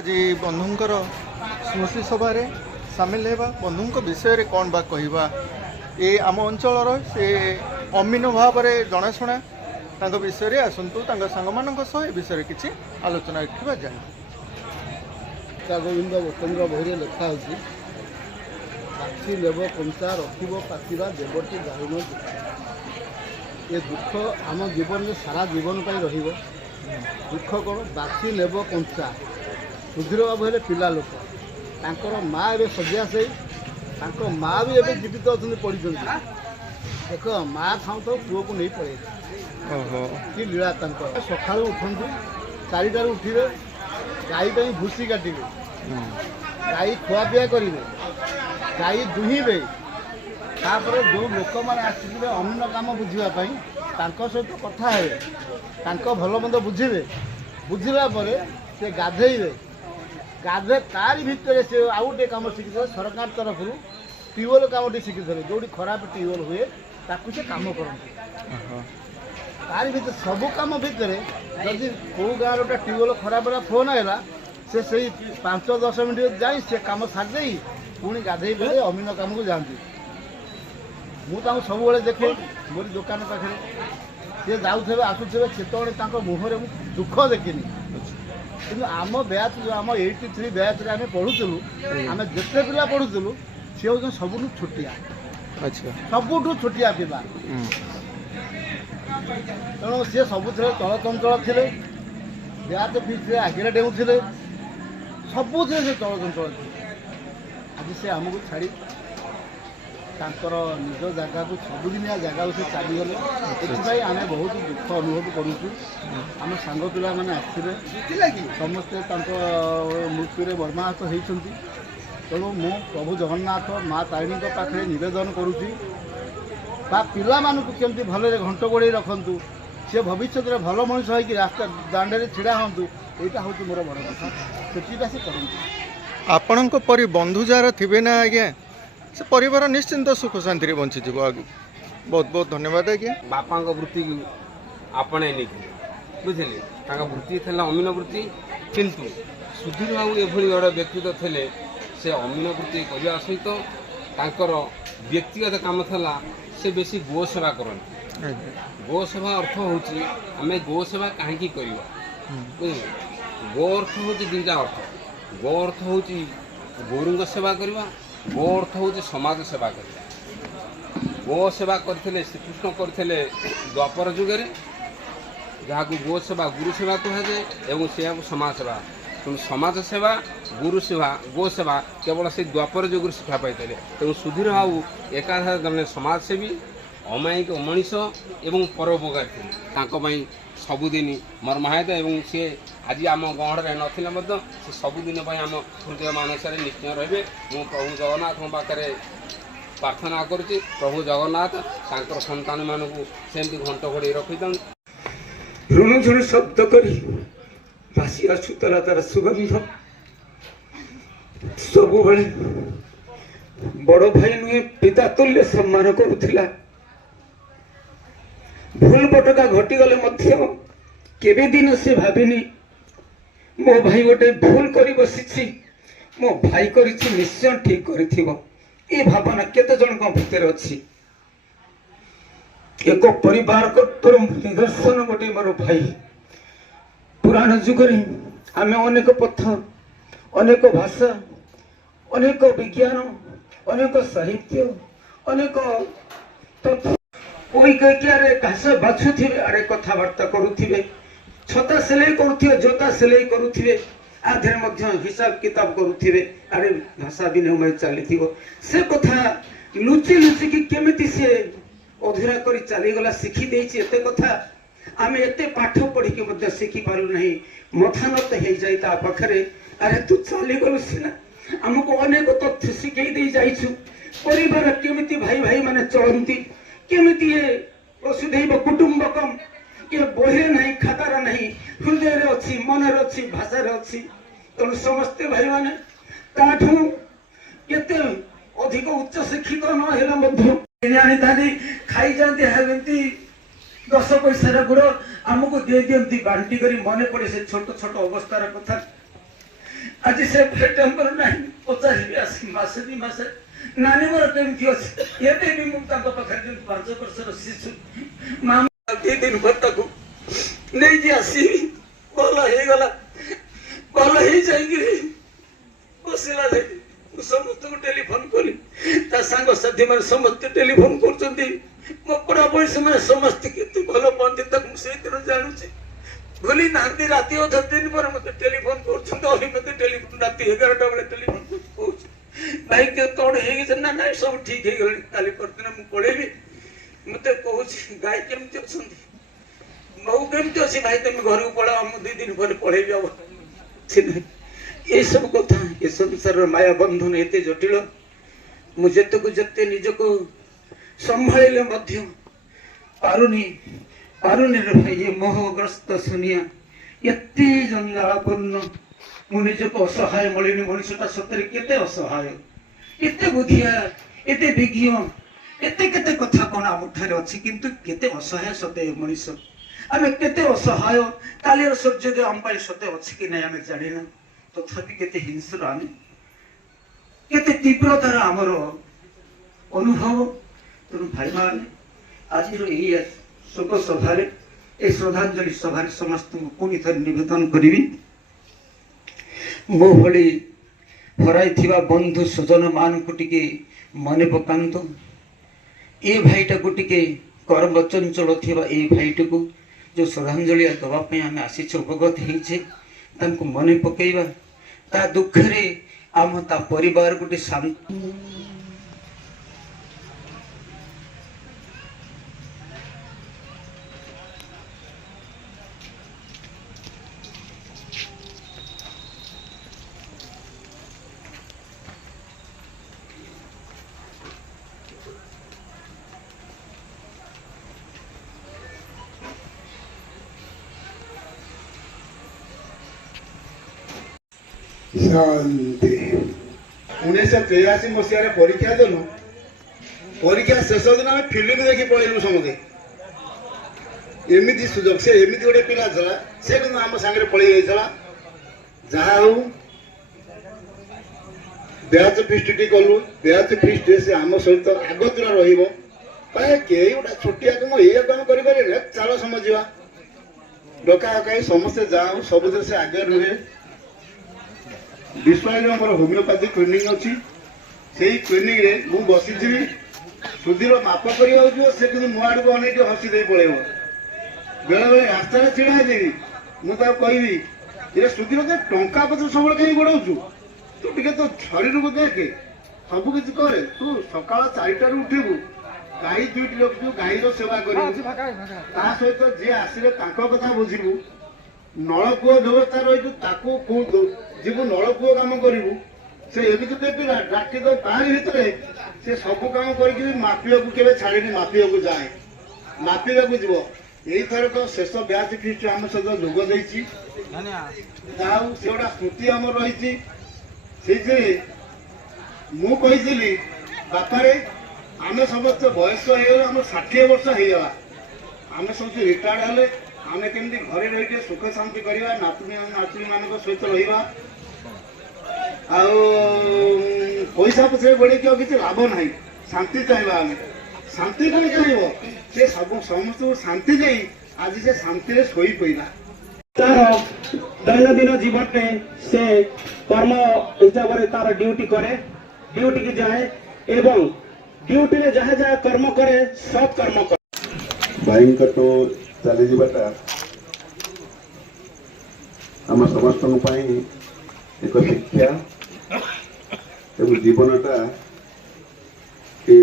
आज बंधुंकर स्मृति सभा सामिल होगा बंधु विषय कौन बा कहवा ये आम अंचल से अमीन भाव में जनाशुना विषय आसतु सांग मान विषय किसी आलोचना रखा जाए। गोविंद भूपेन्द्र बही लिखा बाछी लेब कंचा रखिब पातिबा देवटी दारुण ये दुख आम जीवन में सारा जीवन पर दुख कौन बाछी लेब कंचा सुधीर बाबू हेले पिला लोक तांकर माँ ए सज्जा से माँ भी एवं जीवित अच्छा पढ़ी देख माँ खाऊ तो पुओ को नहीं पड़े कि लीला सका उठती 4टार उठे गाई पर भूसी काटे गाई खुआपिया करेंगे गाई दुहीबे तापर जो लोक मैंने आसवे अमीन कम बुझापी सहित कथा हे भल मंद बुझे बुझला से गाधेबे गाधे तारी भितर से आउ गोटे कम शिखी सरकार तरफ ट्यूबवेल कम शिखी जो खराब ट्यूबवेल हुए ताकू से कम करते तारी भितर सब कम भितर जदि कौ गाँव गोटे ट्यूबवेल खराब है फोन है से 5-10 मिनट जाए से कम छाड़दे पुणी गाधे बेले अमीन कम को जाती मुझे सब देखे मोर दुकान पाखे सी जाऊे आसुवे से मुहर दुख देखनी कि आम बैच जो आम 83 बैच आम पढ़ुलु आम जिते पिला पढ़ुलु सी हूँ सबुठ छोटिया सबुठ छोटिया पिला तेणु सी सब चल चंचल थे बैच फिट आगे डेऊले सबुथ से चल चंचल थे आज से आमको छाड़ी तांकर निज जगह को सबुदिनिया जगह से चलीगले ये आम बहुत दुख अनुभव करूँ आम सांग पिला मैंने आसवे समस्ते मृत्यु मर्माहत होती तेणु मु प्रभु जगन्नाथ माँ तारिणी पाखे नवेदन करुँची पिला मानू केमती भले घंट गोड़े रखु सी भविष्य में भल मनीष हो रास्ता दांडे छिड़ा हूँ यहाँ हूँ मोर बड़ कथा से करूँ आपण परी बंधु जार थे ना आज्ञा से परिवार निश्चिंत सुख शांति बंची आगे बहुत बहुत धन्यवाद आज्ञा। बापा वृत्ति को आपणे नहीं बुझे वृत्ति थे अमीन वृत्ति किंतु सुधीर बाबू एभली गोटे व्यक्तित्व थे से अमीन वृत्ति करने सहित व्यक्तिगत काम था से बेसी गो सेवा करते गो सेवा अर्थ हूँ आम गो सेवा कहीं बुझे गो अर्थ हूँ दुईटा अर्थ गो अर्थ हूँ गोरु सेवा करवा गो अर्थ हूँ समाज सेवा कर गो सेवा करते श्रीकृष्ण करते द्वापर जुगे जहाँ को गो सेवा गुरु सेवा कहुए और से समाज सेवा तेणु समाज सेवा गुरु सेवा गो सेवा केवल से द्वापर जुग शिक्षा पाई तेणु सुधीर बाबू एकाधार जन समाजसेवी अमायिक मनीष एवं परोपकारी थे सबुदिन मर्माहित एवं सी आज आम गहड़े ना से सबुदिन आम हृदय मानसरे निश्चय रे मु प्रभु जगन्नाथ पाखे प्रार्थना करुँच प्रभु जगन्नाथ तांकर संतान मानू सेमती घंट घोड़े रखी ऋण झुण शब्द करी भासी आसुला तार सुगंध सब बड़ भाई नुहे पिता तुल्य सम्मान करुला भूल बटका घटीगले केबे दिन से भाविनी मो भाई गोटे भूल कर बसी मो भाई कर निश्चय ठीक कर भावना केते जन भितर अच्छी एक परिवार तोर निदर्शन गोटे मोर भाई पुराण जुगरे आम अनेक पथ अनेक भाषा अनेक विज्ञान अनेक साहित्य अनेक तथ्य कोई कह घास बाछुवे आड़े कथबार्ता करुवे छता सिलाई करुवे जोता सिलाई करुवे आधे हिसाब किताब करुवे आड़े भाषा विनिमय चली से कथा लुचि लुचिकी केमिति से अधूरा कर चलीगला शिखी एत कथा आम एत पाठ पढ़ी शिखी पारू ना मथानत हो जाए पाखे अरे तू चलीगलु सीना आमको अनेक तथ्य शिखई जाइछु परिवार केमिति भाई भाई माने चलती केमिति वसुधैव कुटुंबकम ये बही नहीं खातार नहीं हृदय अच्छी मन अच्छी भाषा अच्छी तेणु समस्ते भाई मैंने अधिक उच्च शिक्षित ना खाई जाती 10 पैसा गुड़ आमको दे दिखती बांटी कर मन पड़े से छोट छोट अवस्थार कथा आज से भेटंबर नहीं पचास आसी मासे दी मासे नानी मोर केमती अछि एते भी मुक्ता को पखर दिन 5 वर्षर शिशु मामा 2 दिन भत्ता को नहीं जी आसी बोला हे गला बोला ही जाएगी बसिला दे समस्त को टेलीफोन करी ता संग साथी माने समस्त टेलीफोन करचंती मो पड़ा बयस में समस्त केते भलो पंडित तक से दिन जानू छी भूली नांती राती ओ 10 दिन पर मते टेलीफोन करचंत ओही मते टेलीफोन राती 11टा बेले टेलीफोन करछ भाई के कोड हे कि ना ना सब ठीक हे गली काली परदिन मु पळेबी मते कहूछ गाय केमति अछंती मौ केमति अछि भाई तुम घर को पळा हम 2 दिन पर पळेबी अब छिन ये सब कथा ये संसार माया बंधन एते जटिल मुझे तो जते निज को संभाळिले मध्य पारुनी पारुनी रे भाई ये मोहग्रस्त सुनिया एते जंजालपूर्ण मु निज को असहाय मलिनी मनुष्यटा सतरे केते असहाय एते बुद्धिया एते विज्ञ एते केते कथा कोन आमुठारे अछि किंतु केते असहाय सते मनुष्य आमे केते असहाय कालिर सूर्योदय अंपाई सते अछि कि नै आमे जानिना तथापि केते हिंसर आमे केते तीव्रतार आमर अनुभव तेणु भाई मान आज शोक सभारे ए श्रद्धांजलि सभारे समस्त पुणी थर निवेदन करी मो भली हराई थिबा बंधु सजन मान को टिके मने पकांतो ए भाईटा को टिके कर्म चंचल थिबा ए भाईटा को जो श्रद्धांजलि दवा पे आमे आसीछ उपगत हेछे तांको मने पकेइबा ता दुख रे आम ता परिवार गुटे शांति शांति 1983 मसीह परीक्षा देलु परीक्षा शेष दिन आम फिल्म देखी पलू समझे एमती सुजोग से एमती गोटे पिला चला से आम सागर पलि जाइला जहा हो ब्याज फिस्ट टी कलु ब्याज फिस्ट से आम सहित आगतुरा रही कई गोटे छुट्टिया कम ये कम कर चल समझा डका डकाई समस्ते जाओ सब से आगे रुहे विश्वास मोर होमियोपैथी क्लिनिक अच्छी से क्लिनिक रे मु बसी सुधीर माप कर से मो आड़ को अनेक हसी दे पड़ेब बेले बेले रास्ता छिड़ा देवी मुझे कहबी ये सुधीर तो टंका पत्र सब कहीं गोड़ाऊ तू टे तो शरीर को देखे सब किसी करे तू सकाल 4टार उठबू गाई 2टी रखू गाईर सेवा कर सहित जी आसिले कथा बुझू नलकूह व्यवस्था रही जीव नलकूह कम करू से एमती पिला डाक दो पानी भितर से सब कम कर मापिया के छाड़ी मापिया जाए मापिया जीव यही थरक शेष ब्याज फिस्ट आम सहित जोग दे गोटा स्मृति आम रही मुझी बापारे आम समस्त बयस आम 60 वर्ष होगा आम सब रिटायर्ड हेले आम केमती घरे रही सुख शांति करवा नातुणी नातुणी मान सहित रहा पैसा पछे बढ़े किसी लाभ ना शांति चाहिए आम शांति कौन चाहिए से सब समस्त शांति दे आज से शांति शोई पड़ा तार दैनंदिन जीवन में से कर्म हिसाब से तार ड्यूटी करे ड्यूटी की जाए एवं ड्यूटी में जहाँ जहाँ कर्म करे सब कर्म करे भाई तो चली जाटा आम समस्त एक शिक्षा एवं जीवनटा ये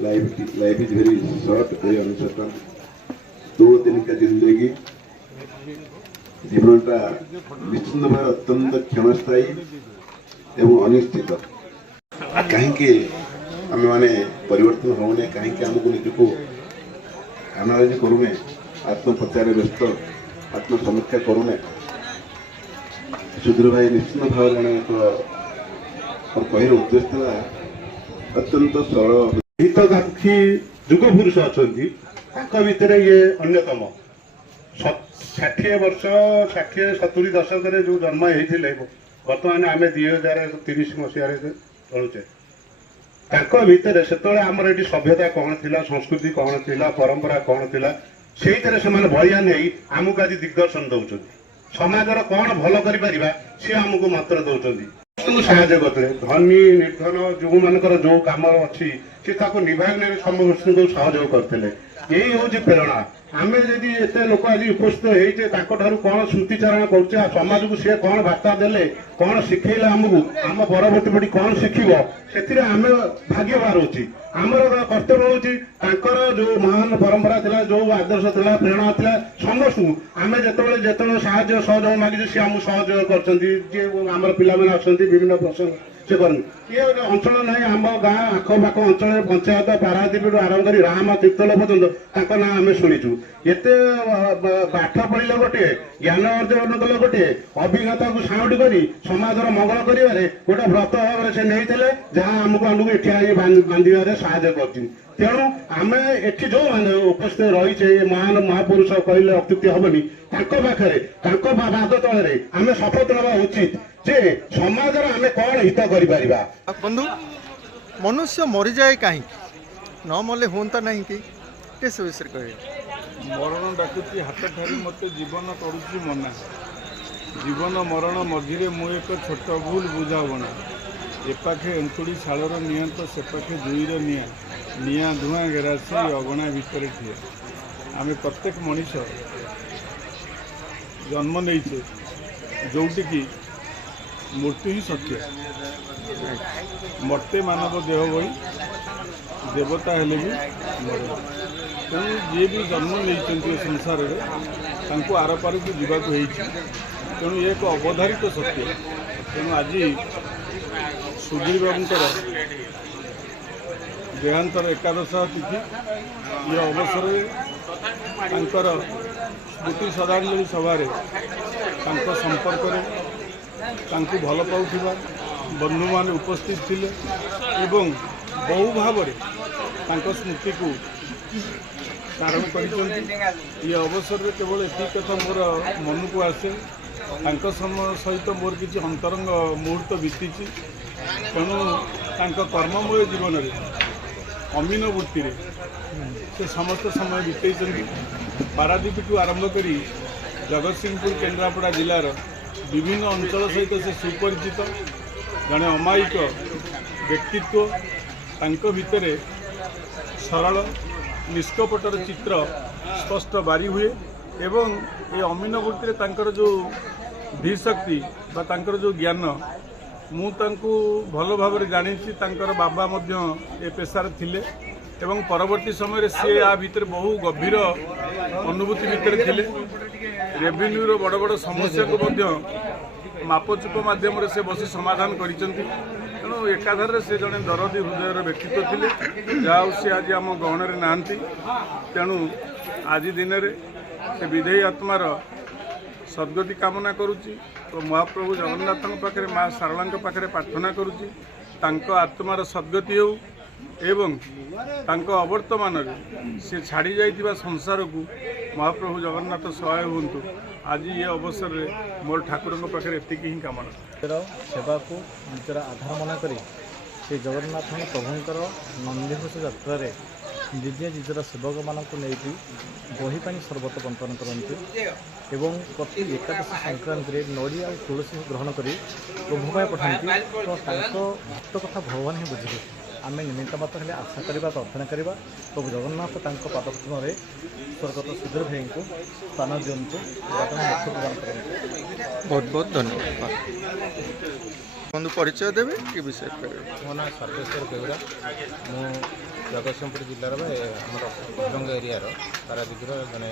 life is very short very uncertain 2 दिन का जिंदगी जीवनटा निश्चित भाव अत्यंत क्षणस्थायी एवं अनिश्चित कहीं आम मैंने परिवर्तन होने कहीं आमको निजक एनालाइज करूने आत्मप्रचार व्यस्त आत्मसमीक्षा करूने सुधीर भाई निश्चित भाव जन कह उद्देश्य था अत्यंत सरल हितकांक्षी युग पुरुष अच्छा भितर ये अन्यतम 60 ବର୍ଷ 60-70 ଦଶକରେ ଯେଉଁ ଜନ୍ମ ହେଇଥିଲେ ବର୍ତ୍ତମାନ ଆମେ 2030 ମସିହାରେ ଚଳୁଛେ। ତାଙ୍କ ଭିତରେ ସେତେବେଳେ ଆମର ଏଠି ସଭ୍ୟତା କ'ଣ ଥିଲା, ସଂସ୍କୃତି କ'ଣ ଥିଲା, ପରମ୍ପରା କ'ଣ ଥିଲା, ସେଇଥିରେ ସେମାନେ ବଳିଆ ନେଇ ଆମକୁ ଆଜି ଦିଗ୍ଦର୍ଶନ ଦେଉଛନ୍ତି। ସମାଜର କ'ଣ ଭଲ କରିପାରିବା ସିଏ ଆମକୁ ମନ୍ତ୍ର ଦେଉଛନ୍ତି। ସାହାଯ୍ୟ କରୁଥିଲେ ଧନୀ ନିର୍ଧନ ଯେଉଁମାନଙ୍କର ଯେଉଁ କାମ ଅଛି ସେ ତାକୁ ନିଭାଇବାରେ ସମସ୍ତଙ୍କୁ ସହଯୋଗ କରିଥିଲେ। ଏଇ ହେଉଛି ପ୍ରେରଣା। ଆମେ ଯଦି ଏତେ ଲୋକ ଆଜି ଉପସ୍ଥିତ ହେଇଛେ ତାଙ୍କଠାରୁ କ'ଣ ସ୍ମୃତିଚାରଣ କରୁଛେ, ଆଉ ସମାଜକୁ ସିଏ କ'ଣ ବାର୍ତ୍ତା ଦେଲେ, କ'ଣ ଶିଖେଇଲେ ଆମକୁ, ଆମ ପରବର୍ତ୍ତୀ ପିଢ଼ି କ'ଣ ଶିଖିବ, ସେଥିରେ ଆମେ ଭାଗ୍ୟବାନ ହେଉଛି। ଆମର କର୍ତ୍ତବ୍ୟ ହେଉଛି ତାଙ୍କର ଯେଉଁ ମହାନ ପରମ୍ପରା ଥିଲା, ଯେଉଁ ଆଦର୍ଶ ଥିଲା, ପ୍ରେରଣା ଥିଲା, ସମସ୍ତଙ୍କୁ ଆମେ ଯେତେବେଳେ ସାହାଯ୍ୟ ସହଯୋଗ ମାଗିଛୁ ସିଏ ଆମକୁ ସହଯୋଗ କରିଛନ୍ତି। ଯିଏ ଆମର ପିଲାମାନେ ଅଛନ୍ତି ବିଭିନ୍ନ ପ୍ରସଙ୍ଗ ସେ କରନ୍ତି। ଇଏ ଗୋଟେ ଅଞ୍ଚଳ ନାହିଁ, ଆମ ଗାଁ ଆଖପାଖ ଅଞ୍ଚଳରେ ପଞ୍ଚାୟତ ପାରାଦୀପରୁ ଆରମ୍ଭ କରି ରାହାମା ତିର୍ତ୍ତୋଲ ପର୍ଯ୍ୟନ୍ତ ତାଙ୍କ ନାଁ ଆମେ ଶୁଣିଛୁ। ଏତେ ପାଠ ପଢିଲେ ଗୋଟିଏ, ଜ୍ଞାନ ଅର୍ଜନ କଲେ ଗୋଟିଏ, ଅଭିଜ୍ଞତାକୁ ସାଉଁଟି କରି ସମାଜର ମଙ୍ଗଳ କରିବାରେ ଗୋଟେ ବ୍ରତ ଭାବରେ ସେ ନେଇଥିଲେ, ଯାହା ଆମକୁ ଏଠି ଆଣି ବାନ୍ଧିବାରେ ସାହାଯ୍ୟ କରୁଛି। ତେଣୁ ଆମେ ଏଠି ଯେଉଁମାନେ ଉପସ୍ଥିତ ରହିଛେ ଏ ମହାନ ମହାପୁରୁଷ କହିଲେ ଅତ୍ୟୁକ୍ତି ହବନି, ତାଙ୍କ ପାଖରେ ତାଙ୍କ ପାଦ ତଳରେ ଆମେ ଶପଥ ନେବା ଉଚିତ ଯେ ସମାଜର ଆମେ କ'ଣ ହିତ କରିପାରିବା। ବନ୍ଧୁ, ମନୁଷ୍ୟ ମରିଯାଏ କାହିଁକି? ନ ମଲେ ହୁଅନ୍ତା ନାହିଁ କି? ସେ ବିଷୟରେ କହିବେ। ମରଣ ଡାକୁଛି ହାତ ଠାରି ମୋତେ ଜୀବନ କରୁଛି ମନା। ଜୀବନ ମରଣ ମଝିରେ ମୁଁ ଏକ ଛୋଟ ଭୁଲ ବୁଝାବଣା। ଏପାଖେ ଏନ୍ତୁଡ଼ି ଶାଳର ନିଆଁ ତ ସେପାଖେ ଜୁଇର ନିଆଁ, ନିଆଁ ଧୂଆଁ ଘେରାସି ଅଗଣା ଭିତରେ ଠିଆ। ଆମେ ପ୍ରତ୍ୟେକ ମଣିଷ ଜନ୍ମ ନେଇଛେ ଯେଉଁଠିକି ମୃତ୍ୟୁ ହିଁ ସତ୍ୟ। ମର୍ତ୍ତେ ମାନବ ଦେହ ଭଳି ଦେବତା ହେଲେ ବି ମରେ। ତେଣୁ ଯିଏ ବି ଜନ୍ମ ନେଇଛନ୍ତି ଏ ସଂସାରରେ ତାଙ୍କୁ ଆରପାରିକୁ ଯିବାକୁ ହେଇଛି। ତେଣୁ ଏ ଏକ ଅବଧାରିତ ସତ୍ୟ। ତେଣୁ ଆଜି ସୁଧୀର ବାବୁଙ୍କର ଦେହାନ୍ତର ଏକାଦଶ ତିଥି। ଏ ଅବସରରେ ତାଙ୍କର ସ୍ମୃତି ଶ୍ରଦ୍ଧାଞ୍ଜଳି ସଭାରେ ତାଙ୍କ ସମ୍ପର୍କରେ ତାଙ୍କୁ ଭଲ ପାଉଥିବା ବନ୍ଧୁମାନେ ଉପସ୍ଥିତ ଥିଲେ ଏବଂ ବହୁ ଭାବରେ ତାଙ୍କ ସ୍ମୃତିକୁ ସ୍ମରଣ କରିଛନ୍ତି। ଏ ଅବସରରେ କେବଳ ଏତିକି କଥା ମୋର ମନକୁ ଆସେ, ତାଙ୍କ ସହିତ ମୋର କିଛି ଅନ୍ତରଙ୍ଗ ମୁହୂର୍ତ୍ତ ବିତିଛି। ତେଣୁ ତାଙ୍କ କର୍ମମୟ ଜୀବନରେ ଅମିନ ବୃତ୍ତିରେ ସେ ସମସ୍ତ ସମୟ ବିତେଇଛନ୍ତି। ପାରାଦୀପଠୁ ଆରମ୍ଭ କରି ଜଗତସିଂହପୁର କେନ୍ଦ୍ରାପଡ଼ା ଜିଲ୍ଲାର ବିଭିନ୍ନ ଅଞ୍ଚଳ ସହିତ ସେ ସୁପରିଚିତ। ଜଣେ ଅମାୟିକ ବ୍ୟକ୍ତିତ୍ୱ। ତାଙ୍କ ଭିତରେ ସରଳ ନିଷ୍କପଟର ଚିତ୍ର ସ୍ପଷ୍ଟ ବାରି ହୁଏ ଏବଂ ଏ ଅମିନ ବୃତ୍ତିରେ ତାଙ୍କର ଯେଉଁ ଧୀଶକ୍ତି ବା ତାଙ୍କର ଯେଉଁ ଜ୍ଞାନ, ମୁଁ ତାଙ୍କୁ ଭଲ ଭାବରେ ଜାଣିଛି। ତାଙ୍କର ବାବା ମଧ୍ୟ ଏ ପେଶାରେ ଥିଲେ ଏବଂ ପରବର୍ତ୍ତୀ ସମୟରେ ସେ ଆ ଭିତରେ ବହୁ ଗଭୀର ଅନୁଭୂତି ଭିତରେ ଥିଲେ। ରେଭିନ୍ୟୁର ବଡ଼ ବଡ଼ ସମସ୍ୟାକୁ ମଧ୍ୟ ମାପଚୁପ ମାଧ୍ୟମରେ ସେ ବସି ସମାଧାନ କରିଛନ୍ତି। ତେଣୁ ଏକାଧାରରେ ସେ ଜଣେ ଦରଦୀ ହୃଦୟର ବ୍ୟକ୍ତିତ୍ୱ ଥିଲେ, ଯାହା ହଉ ସେ ଆଜି ଆମ ଗହଣରେ ନାହାନ୍ତି। ତେଣୁ ଆଜି ଦିନରେ ସେ ବିଦେହୀ ଆତ୍ମାର ସଦ୍ଗତି କାମନା କରୁଛି ଓ ମହାପ୍ରଭୁ ଜଗନ୍ନାଥଙ୍କ ପାଖରେ ମା ଶାରଳାଙ୍କ ପାଖରେ ପ୍ରାର୍ଥନା କରୁଛି ତାଙ୍କ ଆତ୍ମାର ସଦ୍ଗତି ହେଉ ଏବଂ ତାଙ୍କ ଅବର୍ତ୍ତମାନରେ ସେ ଛାଡ଼ି ଯାଇଥିବା ସଂସାରକୁ ମହାପ୍ରଭୁ ଜଗନ୍ନାଥ ସହାୟ ହୁଅନ୍ତୁ। ଆଜି ଏ ଅବସରରେ ମୋର ଠାକୁରଙ୍କ ପାଖରେ ଏତିକି ହିଁ କାମନା। ସେବାକୁ ନିଜର ଆଧାର ମନେ କରି ସେ ଜଗନ୍ନାଥ ପ୍ରଭୁଙ୍କର ନନ୍ଦିଘୋଷ ଯାତ୍ରାରେ ନିଜେ ନିଜର ସେବକମାନଙ୍କୁ ନେଇକି ବହି ପାଣି ସର୍ବତ ବଣ୍ଟନ କରନ୍ତି ଏବଂ ପ୍ରତି ଏକାଦଶୀ ସଂକ୍ରାନ୍ତିରେ ନଡ଼ିଆ ଆଉ ତୁଳସୀ ଗ୍ରହଣ କରି ପ୍ରଭୁ ପାଇଁ ପଠାନ୍ତି। ତ ତାଙ୍କ ଭକ୍ତ କଥା ଭଗବାନ ହିଁ ବୁଝିବେ। ଆମେ ନିମିତ୍ତ ମାତ୍ର ହେଲେ ଆଶା କରିବା, ପ୍ରାର୍ଥନା କରିବା ପ୍ରଭୁ ଜଗନ୍ନାଥ ତାଙ୍କ ପାଦପଦ୍ମରେ ସ୍ୱର୍ଗତ ସୁଧୀର ଭାଇଙ୍କୁ ସ୍ଥାନ ଦିଅନ୍ତୁ, ମୁକ୍ତି ପ୍ରଦାନ କରନ୍ତୁ। ବହୁତ ବହୁତ ଧନ୍ୟବାଦ। ବନ୍ଧୁ, ପରିଚୟ ଦେବେ କି ବିଷୟ କହିବେ? ମୋ ନାଁ ସର୍ବେଶ୍ୱର ବେହୁରା। ମୁଁ ଜଗତସିଂହପୁର ଜିଲ୍ଲାର ଆମର କୁଜଙ୍ଗ ଏରିଆର ପାରାଦୀପର ଜଣେ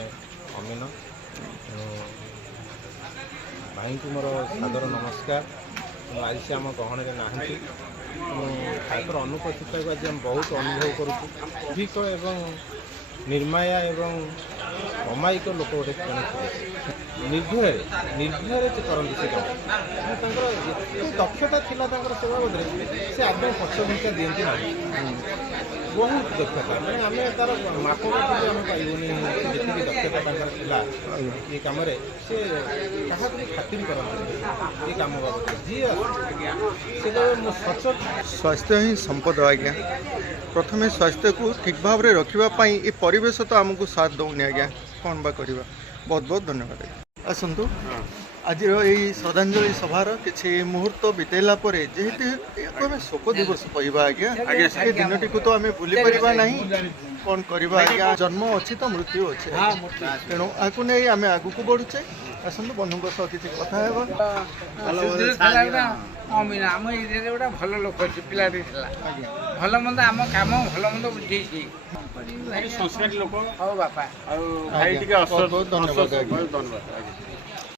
ଅମିନ। ଭାଇଙ୍କୁ ମୋର ସାଦର ନମସ୍କାର। ଆଜି ସେ ଆମ ଗହଣରେ ନାହାନ୍ତି। ତାଙ୍କର ଅନୁପସ୍ଥିତିକୁ ଆଜି ଆମେ ବହୁତ ଅନୁଭବ କରୁଛୁ। ଅଧିକ ଏବଂ ନିର୍ମାୟା ଏବଂ ଅମାୟିକ ଲୋକ ଗୋଟେ ଜଣେ ଥିଲେ। ନିର୍ଭୟରେ ସେ କରନ୍ତି ସେ କାମ। ତାଙ୍କର ଏତେ ଦକ୍ଷତା ଥିଲା ତାଙ୍କର ସେବା ବୋଧରେ ସେ ଆଦୌ ପଛଘୁଞ୍ଚା ଦିଅନ୍ତି ନାହିଁ। ବହୁତ ଦକ୍ଷତା ମାନେ ଆମେ ତାର ମାପକାଠି ଆମେ ପାଇବୁନି ଯେତିକି ଦକ୍ଷତା ତାଙ୍କର ଥିଲା ଏ କାମରେ ସେ କାହାକୁ ବି ଖାତିର କରନ୍ତି ଏ କାମ ବାବଦରେ ଯିଏ ସେ ମୁଁ ସଚୋଟ ସ୍ୱାସ୍ଥ୍ୟ ହିଁ ସମ୍ପଦ ଆଜ୍ଞା। ପ୍ରଥମେ ସ୍ୱାସ୍ଥ୍ୟକୁ ଠିକ୍ ଭାବରେ ରଖିବା ପାଇଁ ଏ ପରିବେଶ ତ ଆମକୁ ସାଥ ଦେଉନି ଆଜ୍ଞା, କ'ଣ ବା କରିବା। ବହୁତ ବହୁତ ଧନ୍ୟବାଦ ଆଜ୍ଞା। ଆସନ୍ତୁ ଆଜିର ଏହି ଶ୍ରଦ୍ଧାଞ୍ଜଳି ସଭାର କିଛି ମୁହୂର୍ତ୍ତ ବିତେଇଲା ପରେ ଯେହେତୁ ଏହାକୁ ଆମେ ଶୋକ ଦିବସ କହିବା ଆଜ୍ଞା, ସେ ଦିନଟିକୁ ତ ଆମେ ଭୁଲି ପାରିବା ନାହିଁ। କ'ଣ କରିବା ଆଜ୍ଞା, ଜନ୍ମ ଅଛି ତ ମୃତ୍ୟୁ ଅଛି, ତେଣୁ ଆକୁ ନେଇ ଆମେ ଆଗକୁ ବଢ଼ୁଛେ। ଆସନ୍ତୁ ବନ୍ଧୁଙ୍କ ସହ କିଛି କଥା ହେବା। ଆମ ଏରିଆରେ ଗୋଟେ ଭଲ ଲୋକ ଅଛି, ପିଲାଟି ଥିଲା ଭଲ ମନ୍ଦ ଆମ କାମ ଭଲ ମନ୍ଦ ବୁଝେଇଛି, ସଂସ୍କାରୀ ଲୋକ। ହଉ ବାପା, ଆଉ ଭାଇ ଟିକେ ବହୁତ ଧନ୍ୟବାଦ ଆଜ୍ଞା।